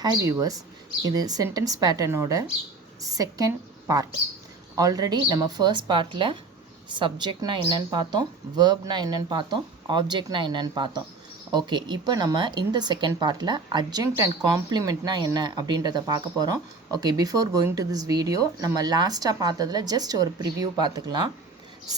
Hi viewers, இது sentence pattern ஓட second part. Already நம்ம first partல subjectனா என்னன்னு பார்த்தோம், verbனா என்னன்னு பார்த்தோம், objectனா என்னன்னு பார்த்தோம். ஓகே, இப்போ நம்ம இந்த செகண்ட் பார்ட்டில் adjunct and complementனா என்ன அப்படின்றத பார்க்க போகிறோம். Okay, before going to this video நம்ம லாஸ்ட்டாக பார்த்ததில் ஜஸ்ட் ஒரு ப்ரிவ்யூ பார்த்துக்கலாம்.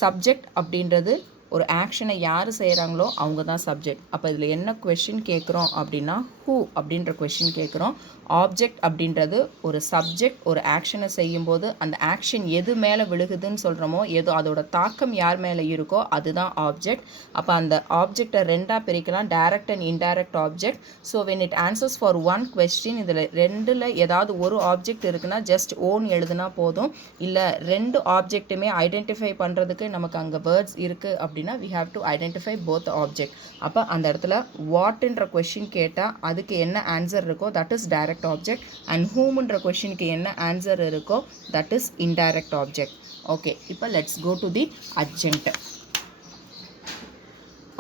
சப்ஜெக்ட் அப்படின்றது ஒரு ஆக்ஷனை யார் செய்கிறாங்களோ அவங்க தான் சப்ஜெக்ட். அப்போ இதில் என்ன கொஷின் கேட்குறோம் அப்படின்னா ஹூ அப்படின்ற கொஷின் கேட்குறோம். ஆப்ஜெக்ட் அப்படின்றது ஒரு சப்ஜெக்ட் ஒரு ஆக்ஷனை செய்யும்போது அந்த ஆக்ஷன் எது மேலே விழுகுதுன்னு சொல்கிறோமோ எதோ அதோட தாக்கம் யார் மேலே இருக்கோ அதுதான் ஆப்ஜெக்ட். அப்போ அந்த ஆப்ஜெக்டை ரெண்டாக பிரிக்கலாம், direct and indirect object. So when it answers for one question இதில் ரெண்டில் ஏதாவது ஒரு ஆப்ஜெக்ட் இருக்குன்னா ஜஸ்ட் ஓன் எழுதுனா போதும். இல்லை ரெண்டு ஆப்ஜெக்ட்டுமே ஐடென்டிஃபை பண்ணுறதுக்கு நமக்கு அங்கே வேர்ட்ஸ் இருக்குது அப்படின்னா we have to identify both object. அப்போ அந்த இடத்துல வாட்ன்ற கொஷின் கேட்டால் அதுக்கு என்ன ஆன்சர் இருக்கோ that is direct object, and ஹூம்ன்ற கொஷினுக்கு என்ன ஆன்சர் இருக்கோ that is indirect object. Okay, இப்போ let's go to the adjunct.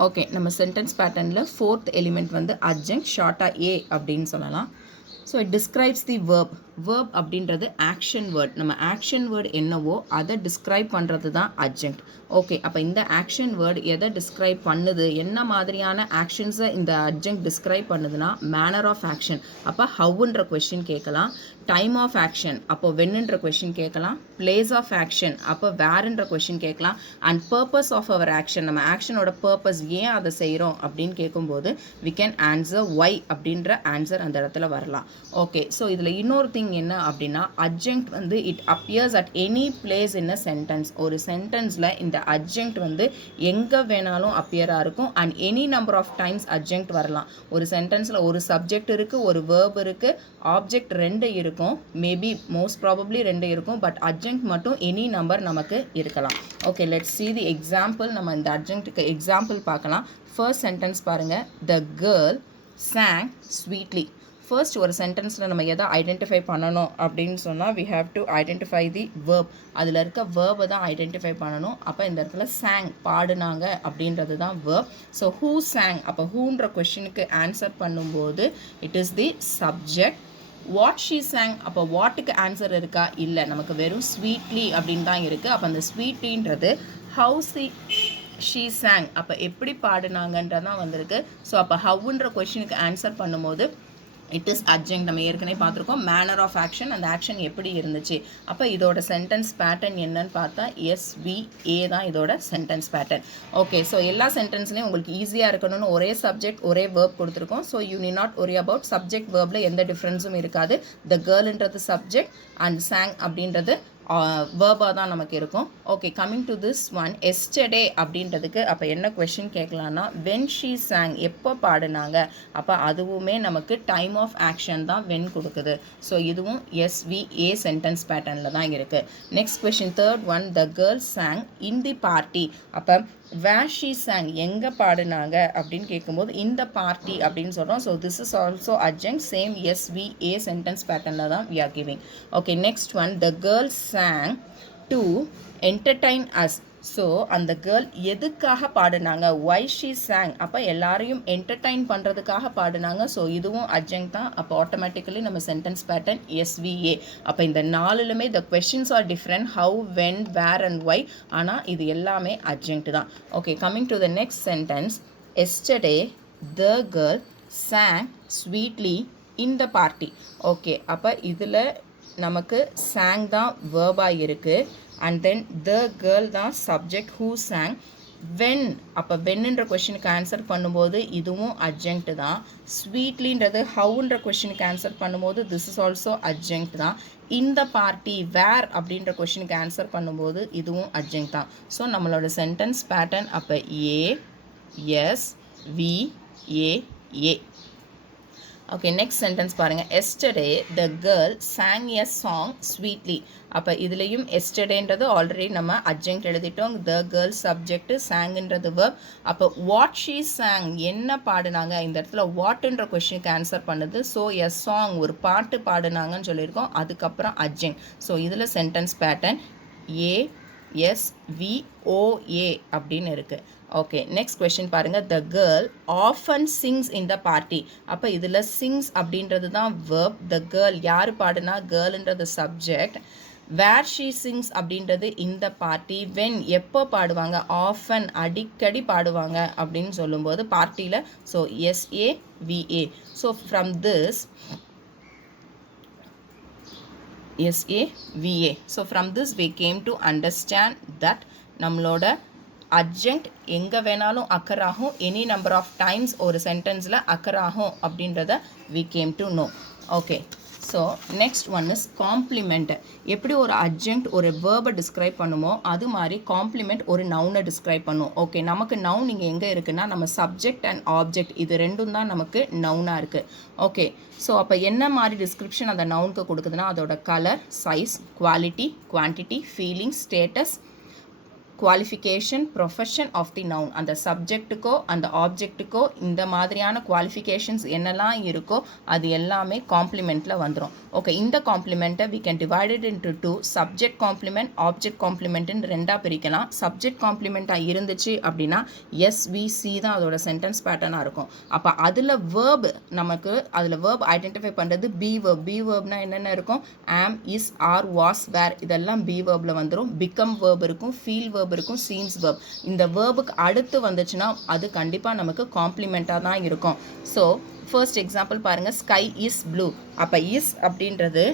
Okay, நம்ம சென்டென்ஸ் பேட்டர்னில் ஃபோர்த் எலிமெண்ட் வந்து adjunct, ஷார்ட்டாக ஏ அப்படின்னு சொல்லலாம். So it describes the verb. Verb அப்படின்றது ஆக்ஷன் வேர்ட். நம்ம ஆக்ஷன் வேர்ட் என்னவோ அதை டிஸ்கிரைப் பண்ணுறது தான் adjunct. ஓகே, அப்போ இந்த ஆக்ஷன் வேர்ட் எதை டிஸ்கிரைப் பண்ணுது, என்ன மாதிரியான ஆக்ஷன்ஸை இந்த adjunct டிஸ்கிரைப் பண்ணுதுன்னா மேனர் ஆஃப் ஆக்ஷன். அப்போ ஹவுன்ற கொஷின் கேட்கலாம். டைம் ஆஃப் ஆக்ஷன் அப்போ வென்னுன்ற கொஷின் கேட்கலாம். பிளேஸ் ஆஃப் ஆக்ஷன் அப்போ வேறுன்ற கொஷின் கேட்கலாம். And purpose of our action, நம்ம ஆக்ஷனோட பர்பஸ் ஏன் அதை செய்கிறோம் அப்படின்னு கேட்கும்போது வி கேன் ஆன்சர் ஒய் அப்படின்ற ஆன்சர் அந்த இடத்துல வரலாம். ஓகே, ஸோ இதில் இன்னொரு திங் என்ன அப்படின்னா adjunct வந்து it appears at any place in a sentence. ஒரு சென்டென்ஸில் இந்த adjunct வந்து எங்கே வேணாலும் அப்பியராக இருக்கும் and any number of times adjunct வரலாம். ஒரு சென்டென்ஸில் ஒரு சப்ஜெக்ட் இருக்குது, ஒரு வேர்ப் இருக்குது, ஆப்ஜெக்ட் ரெண்டு இருக்கும், மேபி மோஸ்ட் ப்ராபப்ளி ரெண்டு இருக்கும், பட் adjunct மட்டும் எனி நம்பர் நமக்கு இருக்கலாம். Okay, let's see the example. நம்ம இந்த adjunctக்கு எக்ஸாம்பிள் பார்க்கலாம். ஃபர்ஸ்ட் சென்டென்ஸ் பாருங்கள், the girl sang sweetly. First ஒரு சென்டென்ஸில் நம்ம எதை ஐடென்டிஃபை பண்ணணும் அப்படின்னு சொன்னால் we have to identify the verb. அதில் இருக்க வேர்பை தான் ஐடென்டிஃபை பண்ணணும். அப்போ இந்த இடத்துல sang பாடுனாங்க அப்படின்றது தான் வேர்ப். ஸோ who sang அப்போ whoன்ற கொஷினுக்கு ஆன்சர் பண்ணும்போது it is the subject. What she sang அப்போ வாட்டுக்கு ஆன்சர் இருக்கா, இல்லை, நமக்கு வெறும் ஸ்வீட்லி அப்படின்னு தான் இருக்குது. அப்போ அந்த ஸ்வீட்லின்றது ஹவு ஷீ sang அப்போ எப்படி பாடுனாங்கன்றதான் வந்திருக்கு. ஸோ அப்போ ஹவுன்ற கொஷினுக்கு ஆன்சர் பண்ணும்போது இட் இஸ் adjunct. நம்ம ஏற்கனவே பார்த்துருக்கோம் மேனர் ஆஃப் ஆக்ஷன், அந்த ஆக்ஷன் எப்படி இருந்துச்சு. அப்போ இதோட சென்டென்ஸ் பேட்டர்ன் என்னன்னு பார்த்தா SVA தான் இதோட சென்டென்ஸ் பேட்டர்ன். ஓகே, ஸோ எல்லா சென்டென்ஸ்லேயும் உங்களுக்கு ஈஸியாக இருக்கணும்னு ஒரே சப்ஜெக்ட் ஒரே வேர்ப் கொடுத்துருக்கோம். So you need not worry about subject வேர்பில் எந்த டிஃப்ரென்ஸும் இருக்காது. த கேர்ள்ன்றது சப்ஜெக்ட் அண்ட் sang அப்படின்றது வேர்பாக தான் நமக்கு இருக்கும். Okay, coming to this one yesterday அப்படின்றதுக்கு அப்போ என்ன கொஷின் கேட்கலான்னா வென் ஷீ sang எப்போ பாடுனாங்க. அப்போ அதுவுமே நமக்கு டைம் ஆஃப் ஆக்ஷன் தான் வென் கொடுக்குது. ஸோ இதுவும் SVA சென்டென்ஸ் பேட்டர்னில் தான் இருக்குது. Next question third one, the girl sang in the party. அப்போ where she sang எங்கே பாடுனாங்க அப்படின்னு கேட்கும்போது இந்த பார்ட்டி அப்படின்னு சொல்கிறோம். So this is also adjunct, same SVA sentence பேட்டர்னில் தான் we are giving. Okay, next one, the girl sang to entertain us. So அந்த கேர்ள் எதுக்காக பாடுனாங்க, why she sang அப்போ எல்லாரையும் என்டர்டைன் பண்ணுறதுக்காக பாடுனாங்க. ஸோ இதுவும் adjunct தான். அப்போ ஆட்டோமேட்டிக்கலி நம்ம சென்டென்ஸ் பேட்டர்ன் SVA. அப்போ இந்த நாலுலுமே the questions are different, how, when, where and why, ஆனால் இது எல்லாமே adjunct தான். Okay, coming to the next sentence, yesterday the girl sang sweetly in the party. Okay, அப்போ இதில் நமக்கு sang தான் வேர்பாக இருக்குது and then the girl தான் subject who sang. when அப்போ வென்னுன்ற கொஷினுக்கு ஆன்சர் பண்ணும்போது இதுவும் adjunct தான். ஸ்வீட்லின்றது ஹவுன்ற கொஷினுக்கு ஆன்சர் பண்ணும்போது திஸ் இஸ் ஆல்சோ adjunct தான். இந்த பார்ட்டி வேர் அப்படின்ற கொஷினுக்கு ஆன்சர் பண்ணும்போது இதுவும் adjunct தான். ஸோ நம்மளோட சென்டென்ஸ் பேட்டர்ன் அப்போ SVA. ஓகே, நெக்ஸ்ட் சென்டென்ஸ் பாருங்கள், yesterday the girl sang a song sweetly. அப்போ இதுலேயும் எஸ்டர்டேன்றது ஆல்ரெடி நம்ம adjunct எழுதிட்டோம். த கேர்ள் சப்ஜெக்ட், சாங்ன்றது வேர்ப். அப்போ வாட் ஷீ sang என்ன பாடுனாங்க, இந்த இடத்துல வாட்ன்ற கொஷனுக்கு ஆன்சர் பண்ணுது. ஸோ எ சாங் ஒரு பாட்டு பாடுனாங்கன்னு சொல்லியிருக்கோம், அதுக்கப்புறம் adjunct. ஸோ இதில் சென்டென்ஸ் பேட்டர்ன் SVOA அப்படின்னு இருக்குது. ஓகே, நெக்ஸ்ட் கொஸ்டின் பாருங்கள். The girl often sings in the party. அப்போ இதில் சிங்ஸ் அப்படின்றது தான் வேர்ப். த கேர்ள் யார் பாடுனா கேர்ள்ன்றது சப்ஜெக்ட். வேர் ஷீ சிங்ஸ் அப்படின்றது இந்த பார்ட்டி. வென் எப்போ பாடுவாங்க, ஆஃபன் அடிக்கடி பாடுவாங்க அப்படின்னு சொல்லும்போது பார்ட்டியில். So SAVA. So from this SAVA. So from this we came to understand that நம்மளோட adjunct எங்கே வேணாலும் occur ஆகும், any number of times ஒரு சென்டென்ஸில் occur ஆகும் அப்படின்றத we came to know. Okay. So next one is complement. எப்படி ஒரு adjunct ஒரு வேர்பை டிஸ்கிரைப் பண்ணுமோ அது மாதிரி காம்ப்ளிமெண்ட் ஒரு நவுனை டிஸ்கிரைப் பண்ணும். ஓகே, நமக்கு நவுன் இங்கே எங்கே இருக்குன்னா நம்ம சப்ஜெக்ட் அண்ட் ஆப்ஜெக்ட் இது ரெண்டும் தான் நமக்கு நவுனாக இருக்குது. ஓகே, ஸோ அப்போ என்ன மாதிரி டிஸ்கிரிப்ஷன் அந்த நவுனுக்கு கொடுக்குதுன்னா அதோட colour, size, quality, quantity, feeling, status, qualification, profession of the noun. அந்த சப்ஜெக்ட்டுக்கோ அந்த ஆப்ஜெக்ட்டுக்கோ இந்த மாதிரியான குவாலிஃபிகேஷன்ஸ் என்னெல்லாம் இருக்கோ அது எல்லாமே காம்ப்ளிமெண்ட்டில் வந்துடும். ஓகே, இந்த காம்ப்ளிமெண்ட்டை we can divided into two. Subject complement, object காம்ப்ளிமெண்ட்டுன்னு ரெண்டாக பிரிக்கலாம். சப்ஜெக்ட் காம்ப்ளிமெண்ட்டாக இருந்துச்சு அப்படின்னா SVC தான் அதோட சென்டென்ஸ் பேட்டர்னாக இருக்கும். அப்போ அதில் வேர்ப் நமக்கு அதில் வேர்ப் ஐடென்டிஃபை பண்ணுறது பி வேர்ப். பி வேர்ப்னா என்னென்ன இருக்கும், ஆம், இஸ், ஆர், வாஸ், வேர் இதெல்லாம் பி வேர்பில் வந்துடும். பிகம் வேர்ப் இருக்கும், ஃபீல் வேர்ப் இருக்கும், சீம்ஸ் வேர்ப். இந்த வேர்புக்கு அடுத்து வந்துச்சுன்னா அது கண்டிப்பாக நமக்கு காம்ப்ளிமெண்ட்டாக தான் இருக்கும். ஸோ ஃபர்ஸ்ட் எக்ஸாம்பிள் பாருங்கள். Sky is blue. அப்போ இஸ் அப்படின்றது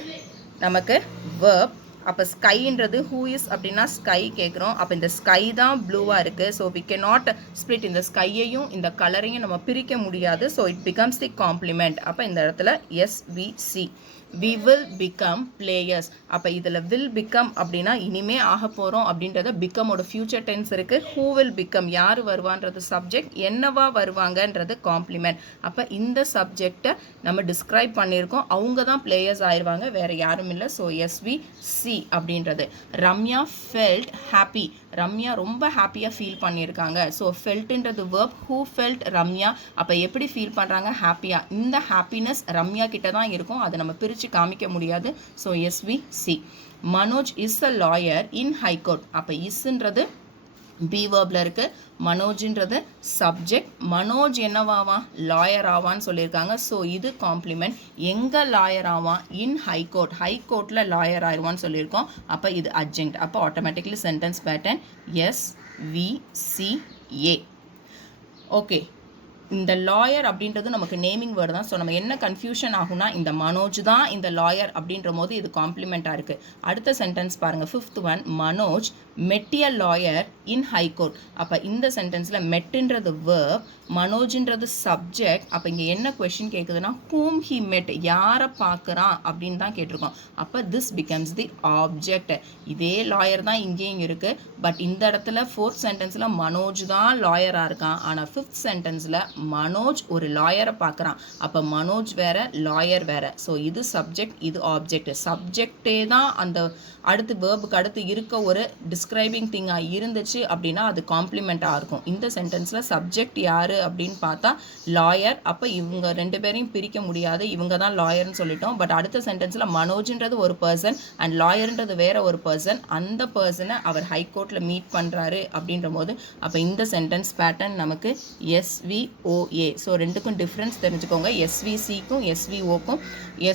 நமக்கு வேர்ப். அப்போ ஸ்கைன்றது ஹூ இஸ் அப்படின்னா ஸ்கை கேட்குறோம். அப்போ இந்த ஸ்கை தான் ப்ளூவாக இருக்குது. So we can not split. இந்த ஸ்கையையும் இந்த கலரையும் நம்ம பிரிக்க முடியாது. So it becomes the complement. அப்போ இந்த இடத்துல SVC. we will become players. அப்போ இதில் will become அப்படின்னா இனிமே ஆக போகிறோம் அப்படின்றத பிகமோட ஃபியூச்சர் டென்ஸ் இருக்குது. who will become யார் வருவான்றது சப்ஜெக்ட், என்னவா வருவாங்கன்றது காம்ப்ளிமெண்ட். அப்போ இந்த சப்ஜெக்டை நம்ம டிஸ்கிரைப் பண்ணியிருக்கோம், அவங்க தான் பிளேயர்ஸ் ஆயிடுவாங்க, வேறு யாரும் இல்லை. ஸோ SVC அப்படின்றது. Ramya felt happy. ரம்யா ரொம்ப ஹாப்பியாக ஃபீல் பண்ணியிருக்காங்க. ஸோ ஃபெல்ட்ன்றது வேர்ப். Who felt, Ramya. அப்போ எப்படி ஃபீல் பண்ணுறாங்க, ஹாப்பியாக. இந்த ஹாப்பினஸ் ரம்யா கிட்ட தான் இருக்கும், அதை நம்ம பிரித்து காமிக்க முடியாது. So SVC. Manoj is a lawyer in high court. அப்போ இஸ்ன்றது பி வேர்பில் இருக்குது, மனோஜ்ன்றது சப்ஜெக்ட். மனோஜ் என்னவாவான், லாயர் ஆவான்னு சொல்லியிருக்காங்க. ஸோ இது காம்ப்ளிமெண்ட். எங்கே லாயர் ஆவான், இன் ஹைகோர்ட். ஹைகோர்ட்டில் லாயர் ஆயிடுவான்னு சொல்லியிருக்கோம். அப்போ இது அட்ஜங்க்ட். அப்போ automatically sentence pattern SVCA. Okay, இந்த லாயர் அப்படின்றது நமக்கு நேமிங் வேர்டு தான். ஸோ நம்ம என்ன கன்ஃபியூஷன் ஆகும்னா இந்த மனோஜ் தான் இந்த லாயர் அப்படின்ற போது இது காம்ப்ளிமெண்ட்டாக இருக்குது. அடுத்த சென்டென்ஸ் பாருங்கள், ஃபிஃப்த் ஒன். மனோஜ் மெட் எ லாயர் இன் ஹைகோர்ட். அப்போ இந்த சென்டென்ஸில் மெட்டுன்றது வேர்ப், மனோஜ்ன்றது சப்ஜெக்ட். அப்போ இங்கே என்ன கொஷின் கேட்குதுன்னா whom he met, யாரை பார்க்குறான் அப்படின்னு தான் கேட்டிருக்கோம். அப்போ திஸ் பிகம்ஸ் தி ஆப்ஜெக்ட். இதே லாயர் தான் இங்கேயும் இருக்குது. பட் இந்த இடத்துல ஃபோர்த் சென்டென்ஸில் மனோஜ் தான் லாயராக இருக்கான். ஆனால் ஃபிஃப்த் சென்டென்ஸில் மனோஜ் ஒரு லாயரை பார்க்குறான். அப்போ மனோஜ் வேற, லாயர் வேற. ஸோ இது சப்ஜெக்ட், இது ஆப்ஜெக்ட். சப்ஜெக்டே தான் அந்த அடுத்து வேர்புக்கு அடுத்து இருக்க ஒரு டிஸ்கிரைபிங் திங்காக இருந்துச்சு அப்படின்னா அது காம்ப்ளிமெண்ட்டாக இருக்கும். இந்த சென்டென்ஸில் சப்ஜெக்ட் யார் அப்படின்னு பார்த்தா லாயர். அப்போ இவங்க ரெண்டு பேரையும் பிரிக்க முடியாது, இவங்க தான் லாயர்னு சொல்லிட்டோம். பட் அடுத்த சென்டென்ஸில் மனோஜ்ன்றது ஒரு பர்சன் அண்ட் லாயர்ன்றது வேற ஒரு பர்சன். அந்த பர்சனை அவர் ஹைகோர்ட்டில் மீட் பண்ணுறாரு அப்படின்ற போது அப்போ இந்த சென்டென்ஸ் பேட்டர்ன் நமக்கு SVOA. ஸோ ரெண்டுக்கும் டிஃப்ரென்ஸ் தெரிஞ்சுக்கோங்க, SVCக்கும் SVOக்கும்.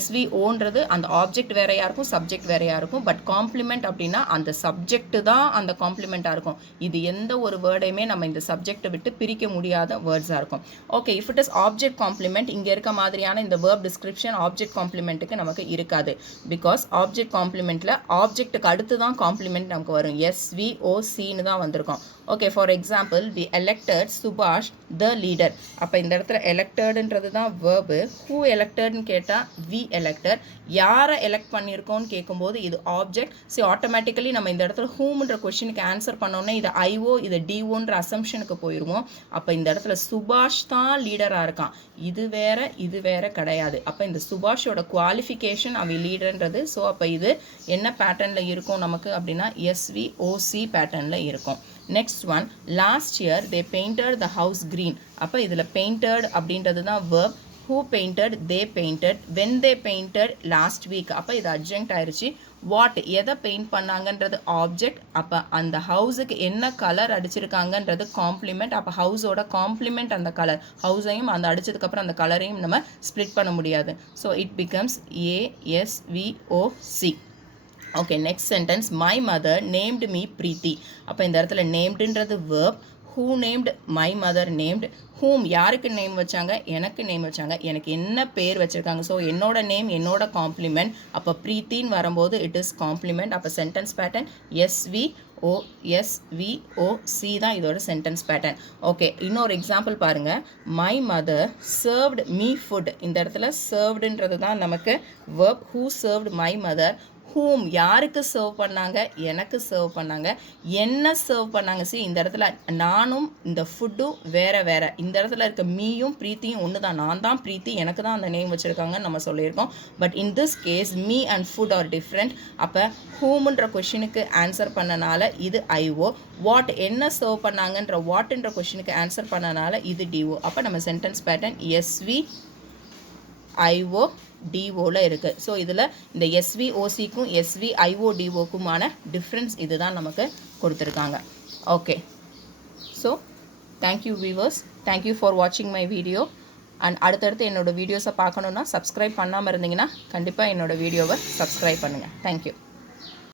SVOன்றது அந்த ஆப்ஜெக்ட் வேறையாக இருக்கும், சப்ஜெக்ட் வேறையாக இருக்கும். பட் காம்ப்ளிமெண்ட் அப்படின்னா அந்த சப்ஜெக்ட் தான் அந்த காம்ப்ளிமெண்ட்டாக இருக்கும். இது எந்த ஒரு வேர்டையுமே நம்ம இந்த சப்ஜெக்டை விட்டு பிரிக்க முடியாத வேர்ட்ஸாக இருக்கும். Okay, if it is object complement, இங்கே இருக்க மாதிரியான இந்த வேர்ப் டிஸ்கிரிப்ஷன் ஆப்ஜெக்ட் காம்ப்ளிமெண்ட்டுக்கு நமக்கு இருக்காது. பிகாஸ் ஆப்ஜெக்ட் காம்ப்ளிமெண்ட்டில் ஆப்ஜெக்ட்டுக்கு அடுத்து தான் காம்ப்ளிமெண்ட் நமக்கு வரும். SVOCன்னு தான் வந்திருக்கும். Okay, for example, we elected சுபாஷ் த லீடர். அப்போ இந்த இடத்துல எலெக்டடுன்றது தான் வேர்பு. ஹூ எலெக்டட்னு கேட்டால் வி எலெக்டட். யாரை எலெக்ட் பண்ணியிருக்கோன்னு கேட்கும்போது இது ஆப்ஜெக்ட். ஸோ ஆட்டோமேட்டிக்கலி நம்ம இந்த இடத்துல ஹூம்ன்ற கொஸ்டினுக்கு ஆன்சர் பண்ணோன்னே இது ஐஓ இது டிஓன்ற அசம்ஷனுக்கு போயிடுவோம். அப்போ இந்த இடத்துல சுபாஷ் தான் லீடராக இருக்கான், இது வேற இது வேற கிடையாது. அப்போ இந்த சுபாஷோட குவாலிஃபிகேஷன் அவன் லீடர்ன்றது. ஸோ அப்போ இது என்ன பேட்டர்னில் இருக்கும் நமக்கு அப்படின்னா SVOC பேட்டர்னில் இருக்கும். Next one, last year they painted the house green. அப்போ இதில் பெயிண்டட் அப்படின்றது தான் verb. who painted, they painted, when they painted, last week. அப்போ இது அட்ஜங்க்ட் ஆயிடுச்சு. வாட் எதை பெயிண்ட் பண்ணாங்கன்றது ஆப்ஜெக்ட். அப்போ அந்த ஹவுஸுக்கு என்ன கலர் அடிச்சிருக்காங்கன்றது காம்ப்ளிமெண்ட். அப்போ ஹவுஸோட காம்ப்ளிமெண்ட் அந்த கலர். ஹவுஸையும் அந்த அடித்ததுக்கப்புறம் அந்த கலரையும் நம்ம ஸ்ப்ளிட் பண்ண முடியாது. So it becomes ASVOC. Okay, next sentence. My mother named me Preethi. அப்போ இந்த இடத்துல நேம்டுன்றது verb. Who named? My mother named. Whom யாருக்கு நேம் வச்சாங்க? எனக்கு நேம் வச்சாங்க. எனக்கு என்ன பேர் வச்சுருக்காங்க? ஸோ என்னோட நேம் என்னோட காம்ப்ளிமெண்ட். அப்போ ப்ரீத்தின்னு வரும்போது இட் இஸ் காம்ப்ளிமெண்ட். அப்போ சென்டென்ஸ் பேட்டர்ன் SVOC தான் இதோட சென்டென்ஸ் பேட்டர்ன். ஓகே, இன்னொரு எக்ஸாம்பிள் பாருங்கள். My mother served me food. இந்த இடத்துல சர்வ்டுன்றது தான் நமக்கு verb. Who served my mother. Whom யாருக்கு சர்வ் பண்ணாங்க? எனக்கு சர்வ் பண்ணாங்க. என்ன சர்வ் பண்ணாங்க? இந்த இடத்துல நானும் இந்த ஃபுட்டும் வேறு வேறு. இந்த இடத்துல இருக்க மீயும் ப்ரீத்தியும் ஒன்று தான். நான் தான் ப்ரீத்தி, எனக்கு தான் அந்த நேம் வச்சுருக்காங்கன்னு நம்ம சொல்லியிருக்கோம். But in this case me and food are different. அப்போ ஹூம்ன்ற கொஷினுக்கு ஆன்சர் பண்ணனால இது ஐஓ. வாட் என்ன சர்வ் பண்ணாங்கன்ற வாட்ன்ற கொஷினுக்கு ஆன்சர் பண்ணனால இது டிஓ. அப்போ நம்ம சென்டென்ஸ் பேட்டர்ன் SVIO டிஓவில் இருக்குது. ஸோ இதில் இந்த SVOCக்கும் SVIO-DOக்குமான டிஃப்ரென்ஸ் இதுதான் நமக்கு கொடுத்துருக்காங்க. Okay, so thank you viewers, thank you for வாட்சிங் மை வீடியோ. அண்ட் அடுத்தடுத்து என்னோடய வீடியோஸை பார்க்கணுன்னா சப்ஸ்கிரைப் பண்ணாமல் இருந்தீங்கன்னா கண்டிப்பாக என்னோடய வீடியோவை சப்ஸ்கிரைப் பண்ணுங்கள். தேங்க்யூ.